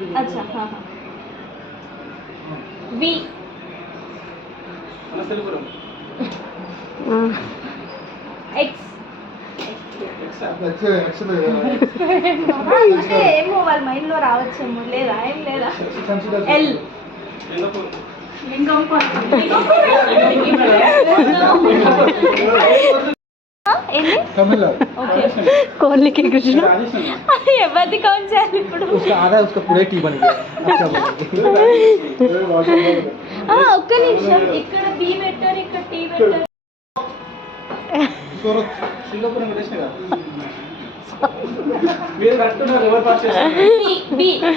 अच्छा हाँ हाँ वी एक्स అంటే ఏమో వాళ్ళ మైండ్లో రావచ్చేమో లేదా ఏం లేదా ఎల్ कोहली के कृष्ण ఎవరిది కౌంట్ చేయాలి ఇప్పుడు ఒక్క నిమిషం ఇక్కడ బి పెట్టారు ఇక్కడ టీ పెట్టారు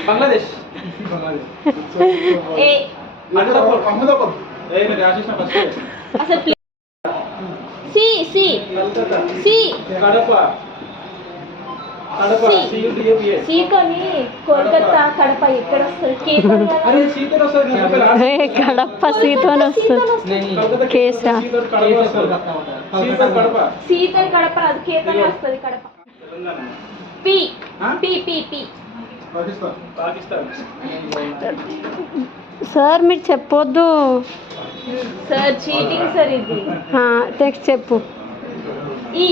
బంగ్లాదేశ్ అసలు సి సి సి సి కొని కోల్కతా కడప ఎక్కడ వస్తుంది కడప సీతో వస్తుంది కేసా సీతన్ కడప అది కేతనే వస్తుంది Kadapa P P P P sir మీరు చెప్పొద్దు సార్ చీటింగ్ సార్ ఇది టెక్స్ట్ చెప్పు ఈ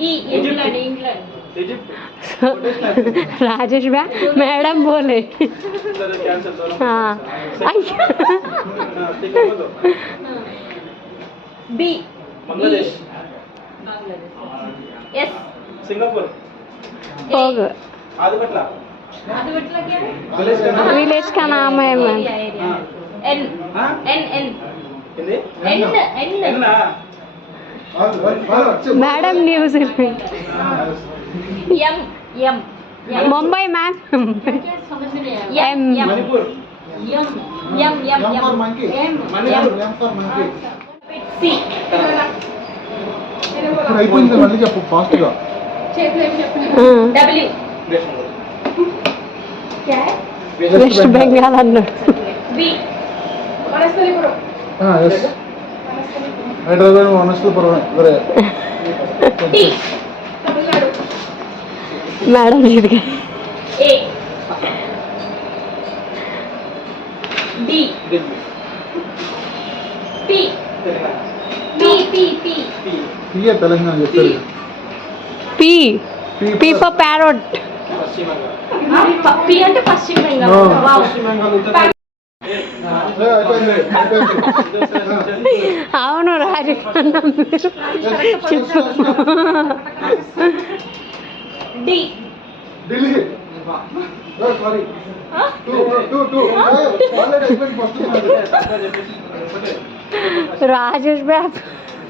ఈ ఇంగ్లాండ్ ఇంగ్లాండ్ राजेश भाई मैडम बोले हाँ बी बांग्लादेश एस सिंगापुर होगा आदिपट्ला क्या है विलेज का नाम है ma'am N N N N N madam New Zealand M M Mumbai ma'am M M Manipur M M M M C అయిపోయింది మళ్ళీ చెప్పు ఫాస్ట్ గా डब्ल्यू क्या है వెస్ట్ బెంగాల్ అన్నాడు बी ఎస్ హైదరాబాద్ వనస్థలపురం ఇవరే टी मैडम जीत गए A D P P P P తీయ తెలంగాణ చెప్పారు P P for parrot Paschim Bangal P అంటే పశ్చిమ బెంగాల్ వావ్ पश्चिम बंगाल उत्तर అవును రాజకన్నా చెప్పు D Delhi sorry two already అయిపోయింది ఫస్ట్ రాజేష్ బాబు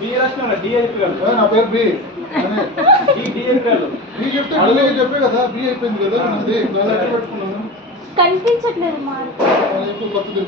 बी రాష్ట్రంలో డి అయిపోయాడు నా పేరు బి డి అయిపోయాడు బి చెప్తే ఢిల్లీ చెప్పే కదా బి అయిపోయింది కదా అది పెట్టుకున్నాను కనిపించట్లేదు మార్క్ కొత్తది